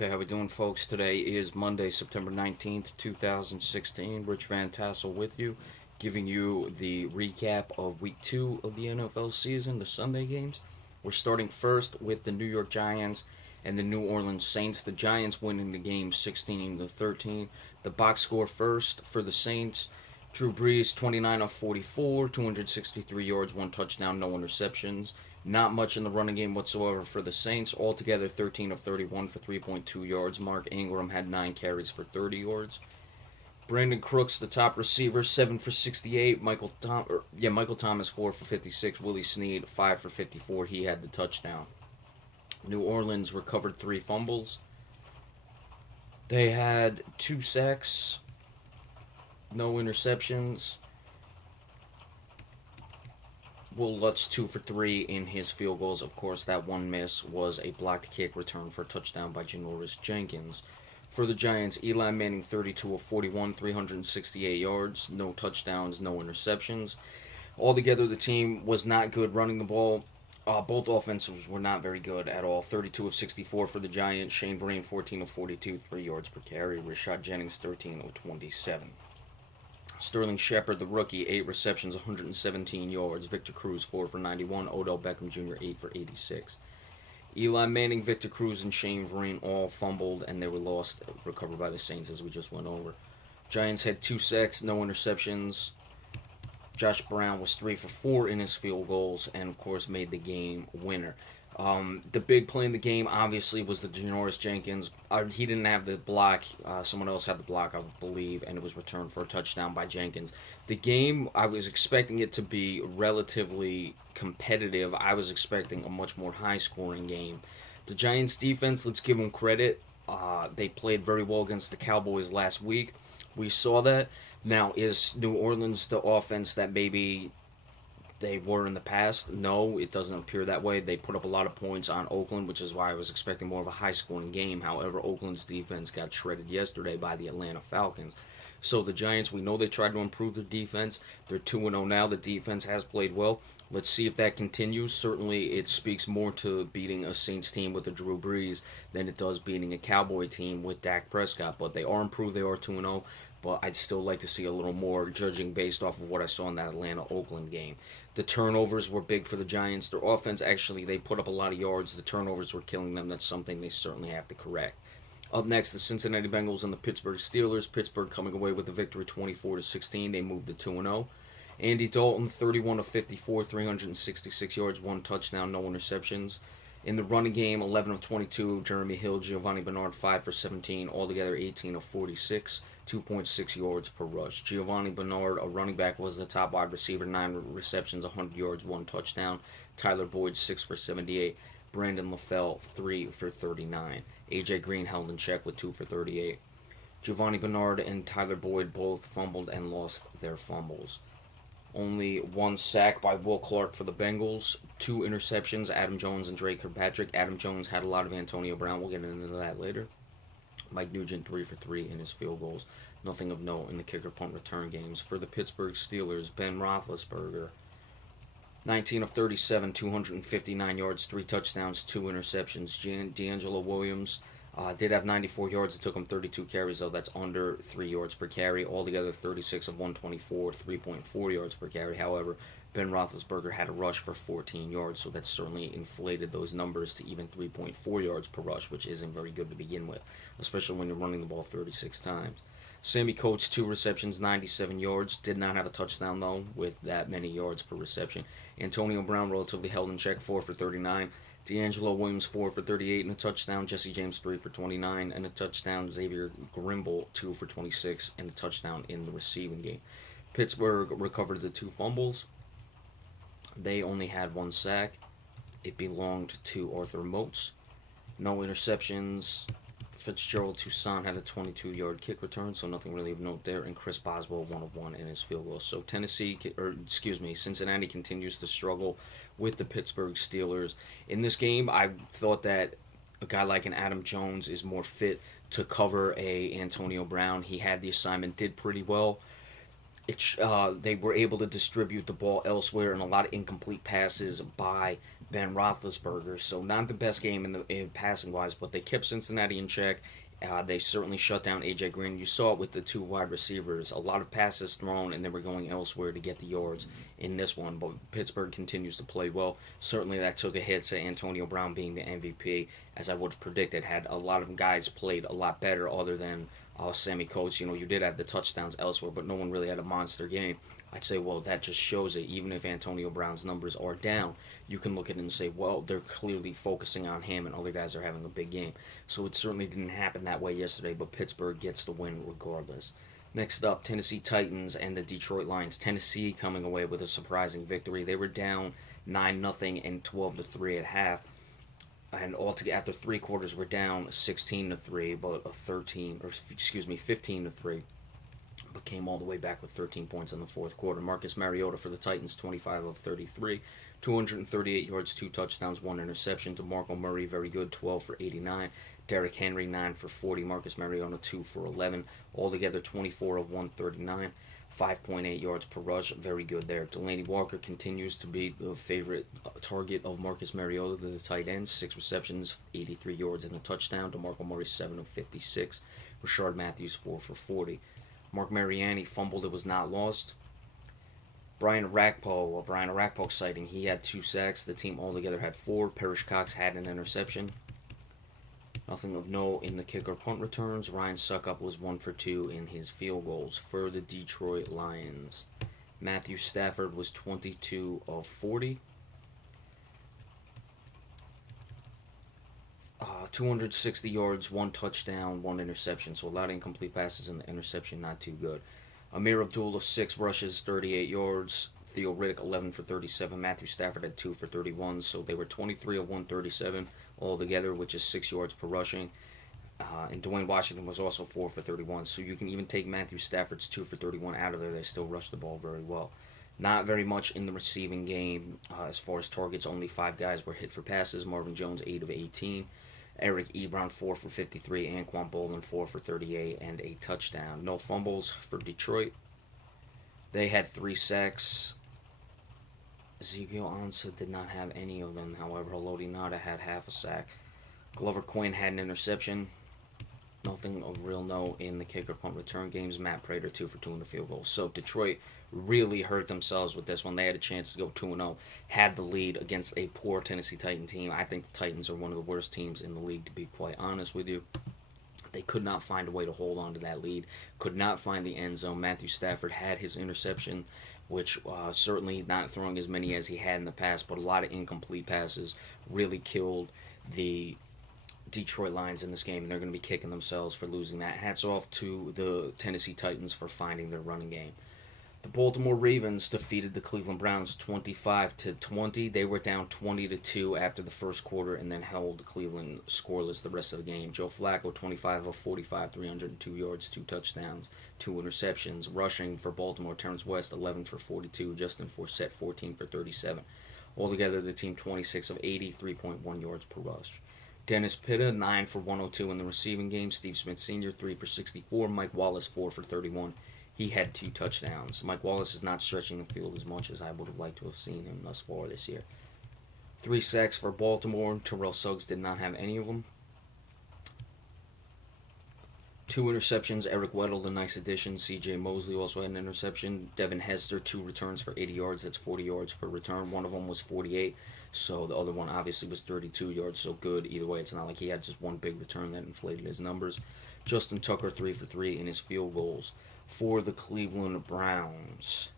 Okay, how we doing, folks? Today is Monday, September 19th, 2016. Rich Van Tassel with you, giving you the recap of Week 2 of the NFL season, the Sunday games. We're starting first with the New York Giants and the New Orleans Saints. The Giants winning the game 16-13. The box score first for the Saints. Drew Brees, 29 of 44, 263 yards, one touchdown, no interceptions. Not much in the running game whatsoever for the Saints. Altogether, 13 of 31 for 3.2 yards. Mark Ingram had 9 carries for 30 yards. Brandon Crooks, the top receiver, 7 for 68. Michael Thomas, 4 for 56. Willie Snead, 5 for 54. He had the touchdown. New Orleans recovered 3 fumbles. They had 2 sacks, no interceptions. Will Lutz 2 for 3 in his field goals. Of course, that one miss was a blocked kick return for a touchdown by Janoris Jenkins. For the Giants, Eli Manning 32 of 41, 368 yards, no touchdowns, no interceptions. Altogether, the team was not good running the ball. Both offenses were not very good at all. 32 of 64 for the Giants. Shane Vereen 14 of 42, 3 yards per carry. Rashad Jennings 13 of 27. Sterling Shepard, the rookie, 8 receptions, 117 yards. Victor Cruz, 4 for 91. Odell Beckham Jr., 8 for 86. Eli Manning, Victor Cruz, and Shane Vereen all fumbled, and they were lost, recovered by the Saints, as we just went over. Giants had 2 sacks, no interceptions. Josh Brown was 3 for 4 in his field goals, and of course made the game winner. The big play in the game, obviously, was the Janoris Jenkins. He didn't have the block. Someone else had the block, I believe, and it was returned for a touchdown by Jenkins. The game, I was expecting it to be relatively competitive. I was expecting a much more high-scoring game. The Giants' defense, let's give them credit. They played very well against the Cowboys last week. We saw that. Now, is New Orleans the offense that maybe they were in the past? No, it doesn't appear that way. They put up a lot of points on Oakland, which is why I was expecting more of a high-scoring game. However, Oakland's defense got shredded yesterday by the Atlanta Falcons. So the Giants, we know they tried to improve their defense. They're 2-0 now. The defense has played well. Let's see if that continues. Certainly, it speaks more to beating a Saints team with a Drew Brees than it does beating a Cowboy team with Dak Prescott. But they are improved. They are 2-0. But I'd still like to see a little more, judging based off of what I saw in that Atlanta-Oakland game. The turnovers were big for the Giants. Their offense, actually, they put up a lot of yards. The turnovers were killing them. That's something they certainly have to correct. Up next, the Cincinnati Bengals and the Pittsburgh Steelers. Pittsburgh coming away with the victory 24-16. They moved to 2-0. Andy Dalton, 31 of 54, 366 yards, 1 touchdown, no interceptions. In the running game, 11 of 22. Jeremy Hill, Giovanni Bernard, 5 for 17. Altogether, 18 of 46. 2.6 yards per rush. Giovanni Bernard, a running back, was the top wide receiver. 9 receptions, 100 yards, 1 touchdown. Tyler Boyd, 6 for 78. Brandon LaFell, 3 for 39. A.J. Green held in check with 2 for 38. Giovanni Bernard and Tyler Boyd both fumbled and lost their fumbles. Only 1 sack by Will Clark for the Bengals. 2 interceptions, Adam Jones and Drake Kirkpatrick. Adam Jones had a lot of Antonio Brown. We'll get into that later. Mike Nugent 3 for 3 in his field goals. Nothing of note in the kicker punt return games. For the Pittsburgh Steelers, Ben Roethlisberger, 19 of 37, 259 yards, 3 touchdowns, 2 interceptions. D'Angelo Williams did have 94 yards. It took him 32 carries, though. That's under 3 yards per carry. Altogether, 36 of 124, 3.4 yards per carry. However, Ben Roethlisberger had a rush for 14 yards, so that certainly inflated those numbers to even 3.4 yards per rush, which isn't very good to begin with, especially when you're running the ball 36 times. Sammy Coates, 2 receptions, 97 yards. Did not have a touchdown, though, with that many yards per reception. Antonio Brown relatively held in check, 4 for 39. D'Angelo Williams, 4 for 38 and a touchdown. Jesse James, 3 for 29 and a touchdown. Xavier Grimble, 2 for 26 and a touchdown in the receiving game. Pittsburgh recovered the 2 fumbles. They only had 1 sack. It belonged to Arthur Moats. No interceptions. Fitzgerald Toussaint had a 22-yard kick return, so nothing really of note there. And Chris Boswell 1 of 1 in his field goal. So Cincinnati continues to struggle with the Pittsburgh Steelers. In this game, I thought that a guy like an Adam Jones is more fit to cover a Antonio Brown. He had the assignment, did pretty well. They were able to distribute the ball elsewhere, and a lot of incomplete passes by Ben Roethlisberger. So not the best game in passing wise, but they kept Cincinnati in check. They certainly shut down AJ Green. You saw it with the two wide receivers. A lot of passes thrown, and they were going elsewhere to get the yards in this one. But Pittsburgh continues to play well. Certainly that took a hit to Antonio Brown being the MVP, as I would have predicted. Had a lot of guys played a lot better other than Sammy Coates. You did have the touchdowns elsewhere, but no one really had a monster game. I'd say, well, that just shows it. Even if Antonio Brown's numbers are down, you can look at it and say, well, they're clearly focusing on him and other guys are having a big game. So it certainly didn't happen that way yesterday, but Pittsburgh gets the win regardless. Next up, Tennessee Titans and the Detroit Lions. Tennessee coming away with a surprising victory. They were down 9-0 and 12-3 at half. And altogether, after three quarters, we're down 16-3, but 15-3. But came all the way back with 13 points in the fourth quarter. Marcus Mariota for the Titans, 25 of 33, 238 yards, 2 touchdowns, 1 interception. DeMarco Murray, very good, 12 for 89. Derrick Henry, 9 for 40. Marcus Mariota, 2 for 11. Altogether, 24 of 139, 5.8 yards per rush. Very good there. Delaney Walker continues to be the favorite target of Marcus Mariota, the tight end. 6 receptions, 83 yards, and a touchdown. DeMarco Murray, 7 of 56. Rashard Matthews, 4 for 40. Mark Mariani fumbled, it was not lost. Brian Arakpo sighting, he had 2 sacks. The team altogether had 4. Parrish Cox had an interception. Nothing of note in the kick or punt returns. Ryan Suckup was 1 for 2 in his field goals for the Detroit Lions. Matthew Stafford was 22 of 40. 260 yards, 1 touchdown, 1 interception. So a lot of incomplete passes and the interception not too good. Amir Abdullah, 6 rushes, 38 yards. Theo Riddick, 11 for 37. Matthew Stafford had 2 for 31. So they were 23 of 137 altogether, which is 6 yards per rushing. And Dwayne Washington was also 4 for 31. So you can even take Matthew Stafford's 2 for 31 out of there. They still rushed the ball very well. Not very much in the receiving game. As far as targets, only 5 guys were hit for passes. Marvin Jones, 8 of 18. Eric Ebron, 4 for 53. Anquan Bolden, 4 for 38 and a touchdown. No fumbles for Detroit. They had 3 sacks. Ezekiel Ansah did not have any of them. However, Haloti Ngata had half a sack. Glover Quinn had an interception. Nothing of real note in the kick or punt return games. Matt Prater, 2 for 2 in the field goal. So Detroit really hurt themselves with this one. They had a chance to go 2-0, had the lead against a poor Tennessee Titan team. I think the Titans are one of the worst teams in the league, to be quite honest with you. They could not find a way to hold on to that lead, could not find the end zone. Matthew Stafford had his interception, which certainly not throwing as many as he had in the past, but a lot of incomplete passes really killed the Detroit Lions in this game, and they're going to be kicking themselves for losing that. Hats off to the Tennessee Titans for finding their running game. The Baltimore Ravens defeated the Cleveland Browns 25-20. They were down 20-2 after the first quarter and then held Cleveland scoreless the rest of the game. Joe Flacco, 25 of 45, 302 yards, 2 touchdowns, 2 interceptions. Rushing for Baltimore, Terrence West, 11 for 42. Justin Forsett, 14 for 37. Altogether, the team 26 of 80, 3.1 yards per rush. Dennis Pitta, 9 for 102 in the receiving game. Steve Smith Sr., 3 for 64. Mike Wallace, 4 for 31. He had 2 touchdowns. Mike Wallace is not stretching the field as much as I would have liked to have seen him thus far this year. 3 sacks for Baltimore. Terrell Suggs did not have any of them. 2 interceptions. Eric Weddle, the nice addition. C.J. Mosley also had an interception. Devin Hester, 2 returns for 80 yards. That's 40 yards per return. One of them was 48. So the other one obviously was 32 yards. So good. Either way, it's not like he had just one big return that inflated his numbers. Justin Tucker, 3 for 3 in his field goals. For the Cleveland Browns,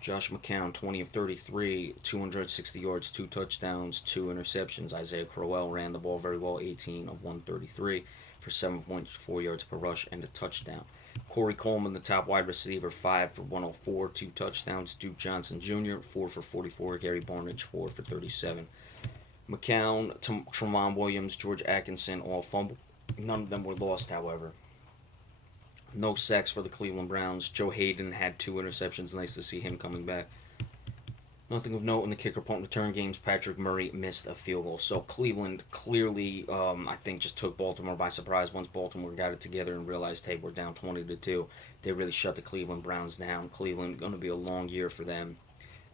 Josh McCown, 20 of 33, 260 yards, 2 touchdowns, 2 interceptions. Isaiah Crowell ran the ball very well, 18 of 133 for 7.4 yards per rush and a touchdown. Corey Coleman, the top wide receiver, 5 for 104, 2 touchdowns. Duke Johnson Jr., 4 for 44. Gary Barnidge, 4 for 37. McCown, Tramon Williams, George Atkinson, all fumbled. None of them were lost, however. No sacks for the Cleveland Browns. Joe Hayden had 2 interceptions. Nice to see him coming back. Nothing of note in the kicker punt return games. Patrick Murray missed a field goal. So Cleveland clearly, I think, just took Baltimore by surprise. Once Baltimore got it together and realized, hey, we're down 20-2, they really shut the Cleveland Browns down. Cleveland, going to be a long year for them.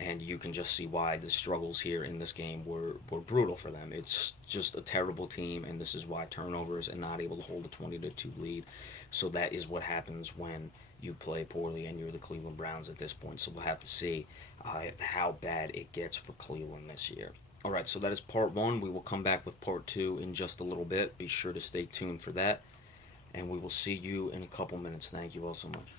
and you can just see why the struggles here in this game were brutal for them. It's just a terrible team, and this is why turnovers and not able to hold a 20-2 lead. So that is what happens when you play poorly and you're the Cleveland Browns at this point. So we'll have to see how bad it gets for Cleveland this year. All right, so that is part one. We will come back with part two in just a little bit. Be sure to stay tuned for that, and we will see you in a couple minutes. Thank you all so much.